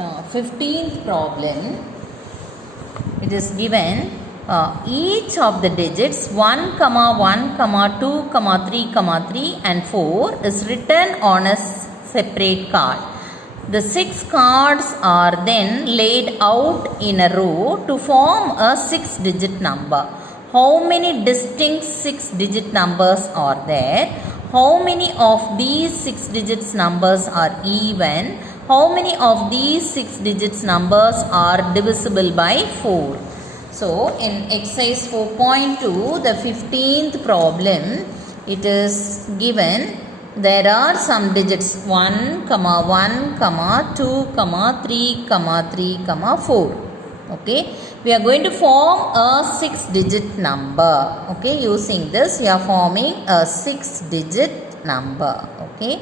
15th problem, it is given each of the digits 1, 1, 2, 3, 3 and 4 is written on a separate card. The 6 cards are then laid out in a row to form a 6-digit number. How many distinct 6-digit numbers are there? How many of these 6-digit numbers are even? How many of these 6-digit numbers are divisible by 4? So, in exercise 4.2, the 15th problem, it is given there are some digits 1, 1, 2, 3, 3, 4. Okay, we are going to form a 6-digit number. Okay, using this we are forming a 6-digit number. Okay,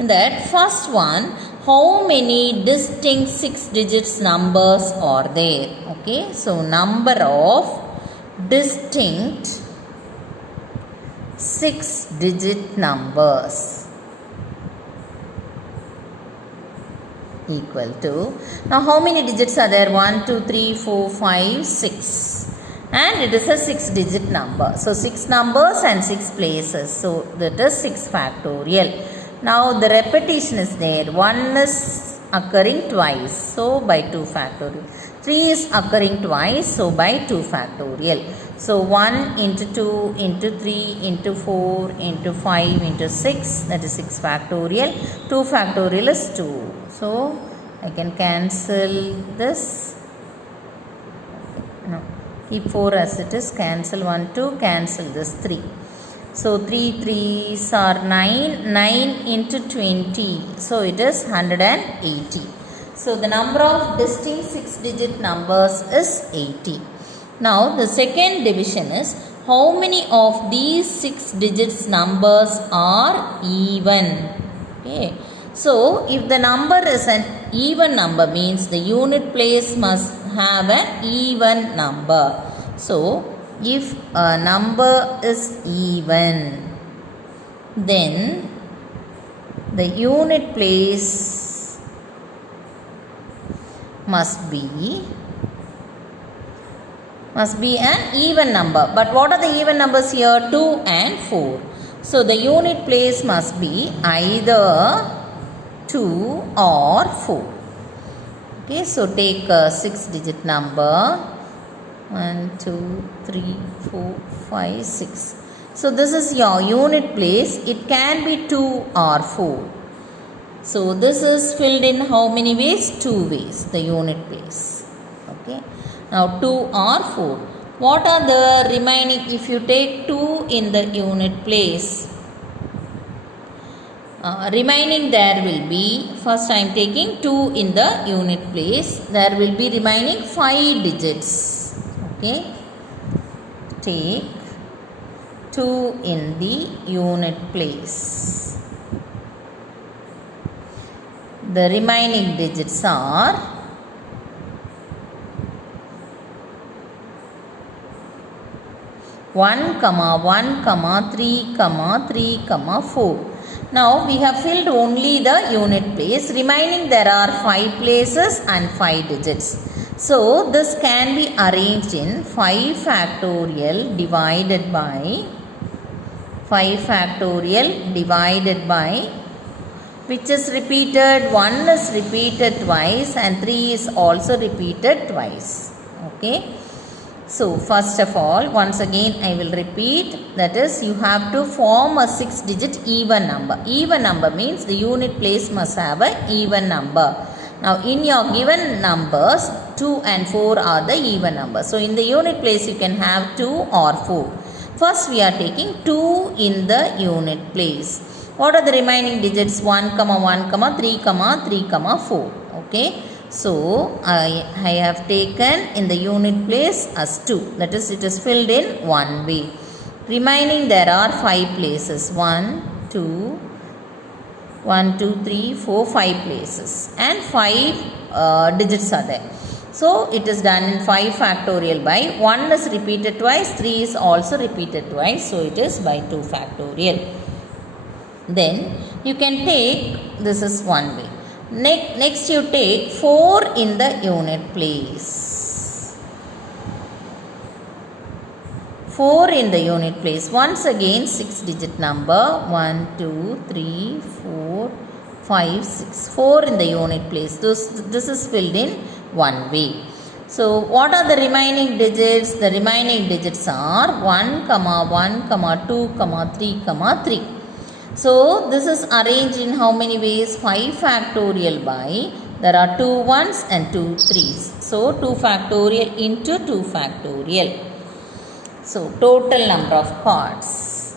in that first one, how many distinct 6-digit numbers are there? Okay, so number of distinct 6-digit numbers equal to, now how many digits are there? 1, 2, 3, 4, 5, 6, and it is a 6-digit number. So 6 numbers and 6 places, so that is 6 factorial. Now the repetition is there. 1 is occurring twice, so by 2 factorial. 3 is occurring twice, so by 2 factorial. So 1 into 2 into 3 into 4 into 5 into 6, that is 6 factorial. 2 factorial is 2. So I can cancel this. No, keep 4 as it is. Cancel 1, 2, cancel this 3. So 3 3s are 9. 9 into 20. So it is 180. So the number of distinct 6-digit numbers is 80. Now the second division is how many of these 6-digit numbers are even. Okay. So if the number is an even number, means the unit place must have an even number. So if a number is even, then the unit place must be an even number. But what are the even numbers here? 2 and 4. So the unit place must be either 2 or 4. Okay, so take a 6-digit number. 1, 2, 3, 4, 5, 6. So this is your unit place. It can be 2 or 4. So this is filled in how many ways? 2 ways, the unit place. Okay. Now 2 or 4. What are the remaining? If you take 2 in the unit place, remaining there will be, first I am taking 2 in the unit place, there will be remaining 5 digits. Okay, take 2 in the unit place. The remaining digits are 1, 1, 3, 3, 4. Now we have filled only the unit place. Remaining there are 5 places and 5 digits. So this can be arranged in 5 factorial divided by 5 factorial divided by, which is repeated, 1 is repeated twice and 3 is also repeated twice. Okay. So first of all, once again I will repeat, that is you have to form a 6-digit even number. Even number means the unit place must have an even number. Now in your given numbers, 2 and 4 are the even numbers. So in the unit place you can have 2 or 4. First we are taking 2 in the unit place. What are the remaining digits? 1, 1, 3, 3, 4. Okay. So I have taken in the unit place as 2. That is, it is filled in one way. Remaining there are 5 places. 1, 2, 3, 4, 5 places. And 5 digits are there. So it is done in 5 factorial by 1 is repeated twice, 3 is also repeated twice. So it is by 2 factorial. Then you can take, this is one way. Next you take 4 in the unit place. 4 in the unit place. Once again 6 digit number. 1, 2, 3, 4, 5, 6. 4 in the unit place. This is filled in one way. So what are the remaining digits? The remaining digits are 1, 1, 2, 3, 3. So this is arranged in how many ways? 5 factorial by, there are 2 1s and 2 3s. So 2 factorial into 2 factorial. So total number of cards.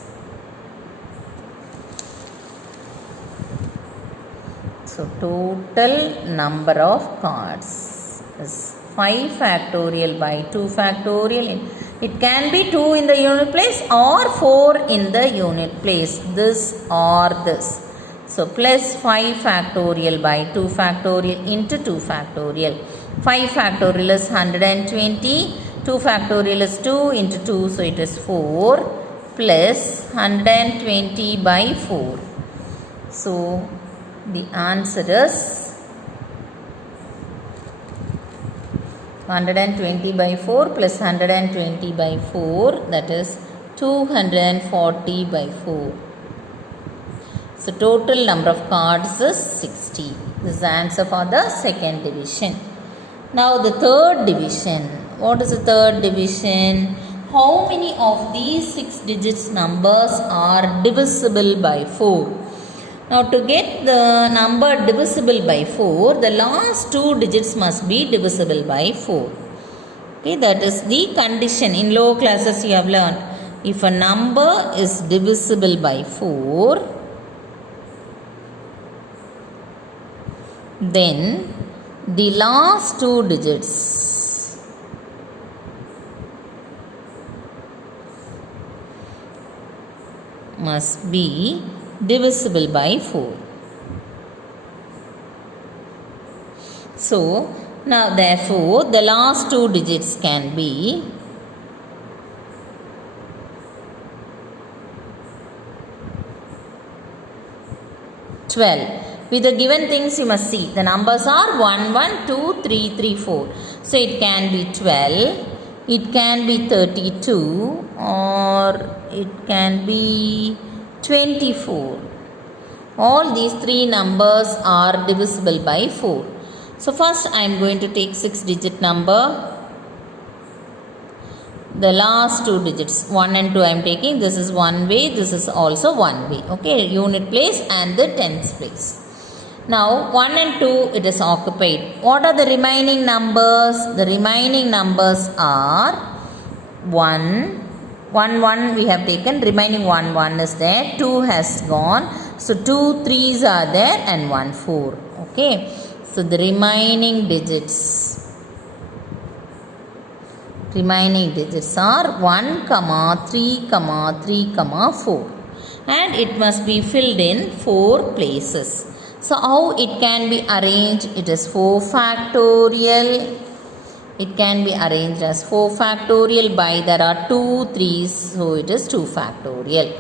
So total number of cards is 5 factorial by 2 factorial. It can be 2 in the unit place or 4 in the unit place. This or this. So plus 5 factorial by 2 factorial into 2 factorial. 5 factorial is 120. 2 factorial is 2 into 2. So it is 4 plus 120 by 4. So the answer is 120 by 4 plus 120 by 4, that is 240 by 4. So total number of cards is 60. This is the answer for the second division. Now the third division. What is the third division? How many of these 6 digits numbers are divisible by 4? Now to get the number divisible by 4, the last 2 digits must be divisible by 4. Okay, that is the condition. In lower classes you have learned. If a number is divisible by 4, then the last 2 digits must be divisible by 4. So, now therefore, the last 2 digits can be 12. With the given things you must see. The numbers are 1, 1, 2, 3, 3, 4. So, it can be 12, it can be 32 or it can be 24. All these 3 numbers are divisible by 4. So first I am going to take 6 digit number. The last 2 digits 1 and 2 I am taking. This is one way, this is also one way. Okay, unit place and the tens place. Now 1 and 2 it is occupied. What are the remaining numbers? The remaining numbers are 1. 1, 1 we have taken, remaining 1, 1 is there, 2 has gone, so 2 3s are there and 1 4, okay. So the remaining digits are 1, 3, 3, 4 and it must be filled in 4 places. So how it can be arranged? It is 4 factorial. It can be arranged as 4 factorial by, there are 2 3s, so it is 2 factorial.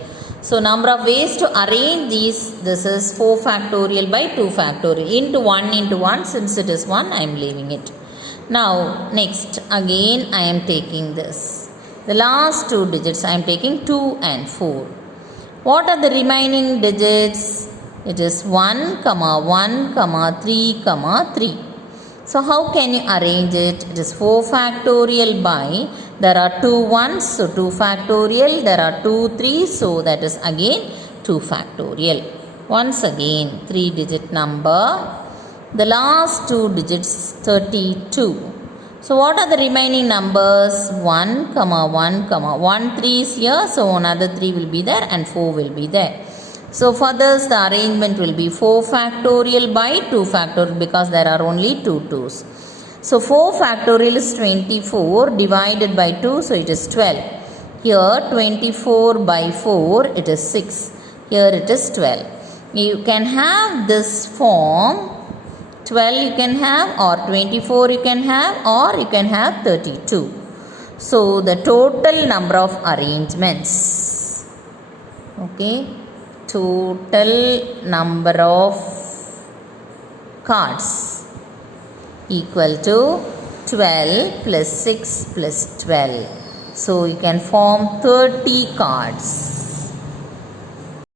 So number of ways to arrange these, this is 4 factorial by 2 factorial into 1, since it is 1 I am leaving it. Now next again I am taking this. The last 2 digits I am taking 2 and 4. What are the remaining digits? It is 1, 1, 3, 3. So how can you arrange it? It is 4 factorial by, there are 2 1s, so 2 factorial, there are 2 3s, so that is again 2 factorial. Once again 3 digit number, the last 2 digits 32. So what are the remaining numbers? 1, 1, 3 is here, so another 3 will be there and 4 will be there. So for this the arrangement will be 4 factorial by 2 factorial because there are only 2 2's. So 4 factorial is 24 divided by 2, so it is 12. Here 24 by 4 it is 6. Here it is 12. You can have this form, 12 you can have, or 24 you can have, or you can have 32. So the total number of arrangements, okay, total number of cards equal to 12 plus 6 plus 12. So you can form 30 cards.